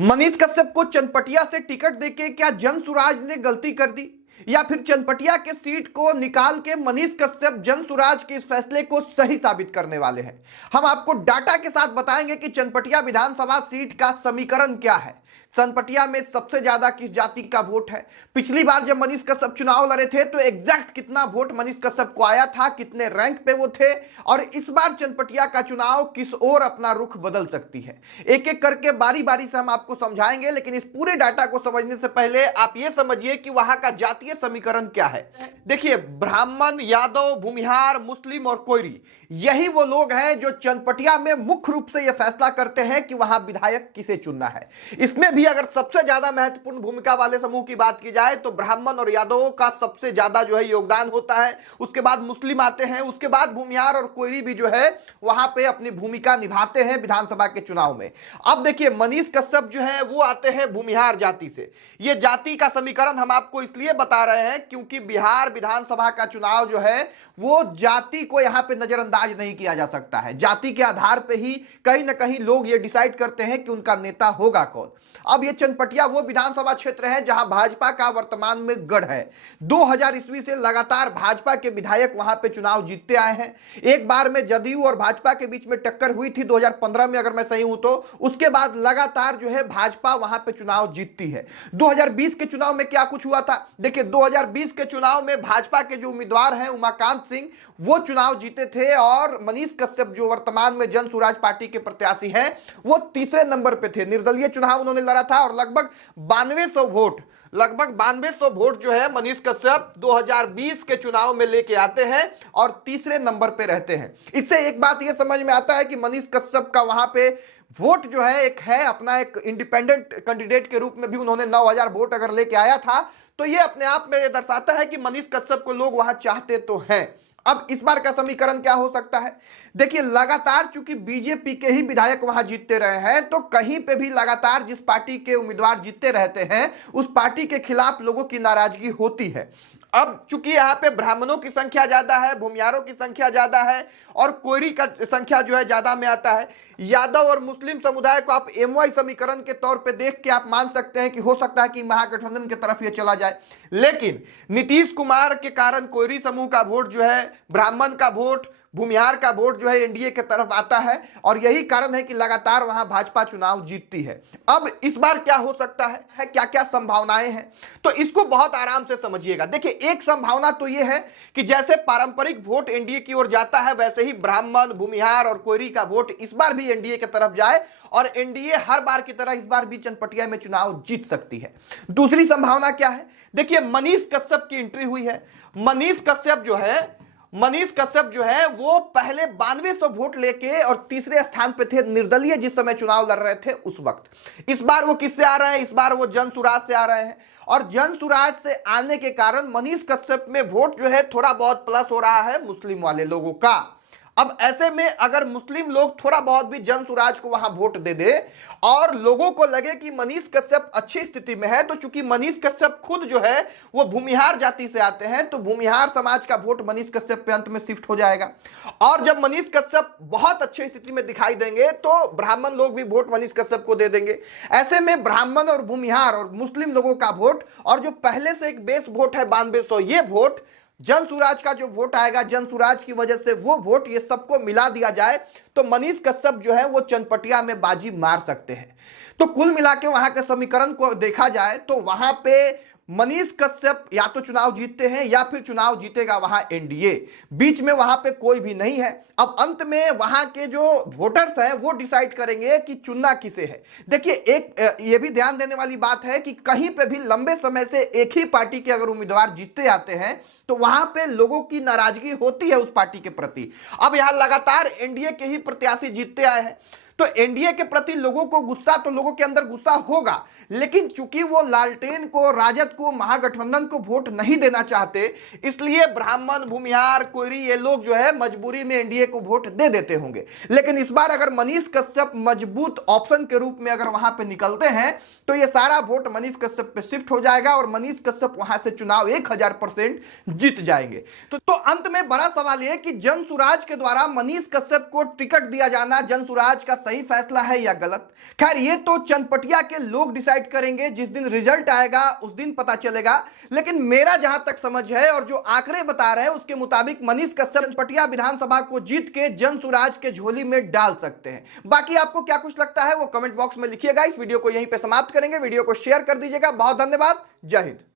मनीष कश्यप को चनपटिया से टिकट देके क्या जनसुराज ने गलती कर दी, या फिर चनपटिया के सीट को निकाल के मनीष कश्यप जनसुराज के इस फैसले को सही साबित करने वाले हैं। हम आपको डाटा के साथ बताएंगे कि चनपटिया विधानसभा सीट का समीकरण क्या है, चनपटिया में सबसे ज्यादा किस जाति का वोट है, पिछली बार जब मनीष कश्यप चुनाव लड़े थे तो एग्जैक्ट कितना वोट मनीष कश्यप को आया था, कितने रैंक पे वो थे, और इस बार चनपटिया का चुनाव किस ओर अपना रुख बदल सकती है। एक एक करके बारी बारी से हम आपको समझाएंगे, लेकिन इस पूरे डाटा को समझने से पहले आप ये समझिए कि वहां का जातीय समीकरण क्या है। देखिए, ब्राह्मण, यादव, भूमिहार, मुस्लिम और कोयरी, यही वो लोग हैं जो चनपटिया में मुख्य रूप से यह फैसला करते हैं कि वहां विधायक किसे चुनना है। इसमें भी अगर सबसे ज्यादा महत्वपूर्ण भूमिका वाले समूह की बात की जाए तो ब्राह्मण और यादवों का सबसे ज्यादा जो है योगदान होता है, उसके बाद मुस्लिम आते हैं, उसके बाद भूमिहार और कोयरी भी जो है वहां पे अपनी भूमिका निभाते हैं विधानसभा के चुनाव में। अब देखिए, मनीष कश्यप जो है वो आते हैं भूमिहार जाति से। ये जाति का समीकरण हम आपको इसलिए बता रहे हैं क्योंकि बिहार विधानसभा का चुनाव जो है वो जाति को यहां पे नजरअंदाज नहीं किया जा सकता है। जाति के आधार पे ही कहीं ना कहीं लोग ये डिसाइड करते हैं कि उनका नेता होगा कौन। अब ये चनपटिया वो विधानसभा क्षेत्र है जहां भाजपा का वर्तमान में गढ़ है। 2000 ईस्वी से लगातार भाजपा के विधायक वहां पे चुनाव जीतते आए हैं। एक बार में जदयू और भाजपा के बीच में टक्कर हुई थी 2015 में, अगर मैं सही हूं तो। उसके बाद लगातार जो है भाजपा वहां पे चुनाव जीतती है। 2020 के चुनाव में क्या कुछ हुआ था, देखिए 2020 के चुनाव में भाजपा के जो उम्मीदवार हैं उमाकांत सिंह, वो चुनाव जीते थे, और मनीष कश्यप जो वर्तमान में जनसुराज पार्टी के प्रत्याशी हैं वो तीसरे नंबर पे थे। निर्दलीय चुनाव उन्होंने लड़ा था और लगभग 9200 वोट जो है मनीष कश्यप 2020 के चुनाव में लेके आते हैं और तीसरे नंबर पे रहते हैं। इससे एक बात यह समझ में आता है कि मनीष कश्यप का वहां पे वोट जो है एक है, अपना एक इंडिपेंडेंट कैंडिडेट के रूप में भी उन्होंने 9000 वोट अगर लेके आया था, तो ये अपने आप में दर्शाता है कि मनीष कश्यप को लोग वहां चाहते तो हैं। अब इस बार का समीकरण क्या हो सकता है, देखिए लगातार चूंकि बीजेपी के ही विधायक वहां जीतते रहे हैं, तो कहीं पे भी लगातार जिस पार्टी के उम्मीदवार जीतते रहते हैं उस पार्टी के खिलाफ लोगों की नाराजगी होती है। अब चूंकि यहाँ पे ब्राह्मणों की संख्या ज्यादा है, भूमिहारों की संख्या ज्यादा है और कोयरी का संख्या जो है ज्यादा में आता है, यादव और मुस्लिम समुदाय को आप एमवाई समीकरण के तौर पे देख के आप मान सकते हैं कि हो सकता है कि महागठबंधन की तरफ ये चला जाए। लेकिन नीतीश कुमार के कारण कोयरी समूह का वोट जो है, ब्राह्मण का वोट, भूमिहार का वोट जो है एनडीए के तरफ आता है, और यही कारण है कि लगातार वहां भाजपा चुनाव जीतती है। अब इस बार क्या हो सकता है क्या क्या संभावनाएं हैं, तो इसको बहुत आराम से समझिएगा। देखिए, एक संभावना तो यह है कि जैसे पारंपरिक वोट एनडीए की ओर जाता है, वैसे ही ब्राह्मण, भूमिहार और कोयरी का वोट इस बार भी एनडीए की तरफ जाए और एनडीए हर बार की तरह इस बार भी चनपटिया में चुनाव जीत सकती है। दूसरी संभावना क्या है, देखिए मनीष कश्यप की एंट्री हुई है। मनीष कश्यप जो है वो पहले 9200 वोट लेके और तीसरे स्थान पे थे, निर्दलीय जिस समय चुनाव लड़ रहे थे उस वक्त। इस बार वो किससे आ रहे हैं, इस बार वो जनसुराज से आ रहे हैं, और जनसुराज से आने के कारण मनीष कश्यप में वोट जो है थोड़ा बहुत प्लस हो रहा है मुस्लिम वाले लोगों का। अब ऐसे में अगर मुस्लिम लोग थोड़ा बहुत भी जनसुराज को वहां वोट दे दे और लोगों को लगे कि मनीष कश्यप अच्छी स्थिति में है, तो चूंकि मनीष कश्यप खुद जो है वो भूमिहार जाति से आते हैं, तो भूमिहार समाज का वोट मनीष कश्यप पे अंत में शिफ्ट हो जाएगा। और जब मनीष कश्यप बहुत अच्छी स्थिति में दिखाई देंगे तो ब्राह्मण लोग भी वोट मनीष कश्यप को दे देंगे। ऐसे में ब्राह्मण और भूमिहार और मुस्लिम लोगों का वोट और जो पहले से एक बेस वोट है 9200, ये वोट जनसुराज का जो वोट आएगा, जनसुराज की वजह से वो वोट, ये सबको मिला दिया जाए तो मनीष कश्यप जो है वो चनपटिया में बाजी मार सकते हैं। तो कुल मिला के वहां के समीकरण को देखा जाए तो वहां पे मनीष कश्यप या तो चुनाव जीतते हैं या फिर चुनाव जीतेगा वहां एनडीए, बीच में वहां पे कोई भी नहीं है। अब अंत में वहां के जो वोटर्स हैं वो डिसाइड करेंगे कि चुनना किसे है। देखिए, एक ये भी ध्यान देने वाली बात है कि कहीं पे भी लंबे समय से एक ही पार्टी के अगर उम्मीदवार जीतते आते हैं तो वहां पे लोगों की नाराजगी होती है उस पार्टी के प्रति। अब यहां लगातार एनडीए के ही प्रत्याशी जीतते आए हैं, तो एनडीए के प्रति लोगों को गुस्सा, तो लोगों के अंदर गुस्सा होगा, लेकिन चूंकि वो लालटेन को, राजद को, महागठबंधन को वोट नहीं देना चाहते, इसलिए ब्राह्मण, भूमिहार, कोयरी ये लोग जो है मजबूरी में एनडीए को वोट दे देते होंगे। लेकिन इस बार अगर मनीष कश्यप मजबूत ऑप्शन के रूप में अगर वहां पे निकलते हैं तो ये सारा वोट मनीष कश्यप पे शिफ्ट हो जाएगा और मनीष कश्यप वहां से चुनाव 1000% जीत जाएंगे। तो अंत में बड़ा सवाल यह कि जनसुराज के द्वारा मनीष कश्यप को टिकट दिया जाना जनसुराज का सही फैसला है या गलत? खैर ये तो चनपटिया के लोग डिसाइड करेंगे, जिस दिन रिजल्ट आएगा उस दिन पता चलेगा। लेकिन मेरा जहां तक समझ है और जो आंकड़े बता रहे हैं उसके मुताबिक मनीष कश्यप चनपटिया विधानसभा को जीत के जनसुराज के झोली में डाल सकते हैं। बाकी आपको क्या कुछ लगता है वो कमेंट बॉक्स में लिखिएगा। इस वीडियो को यहीं पे समाप्त करेंगे, वीडियो को शेयर कर दीजिएगा। बहुत धन्यवाद, जय हिंद।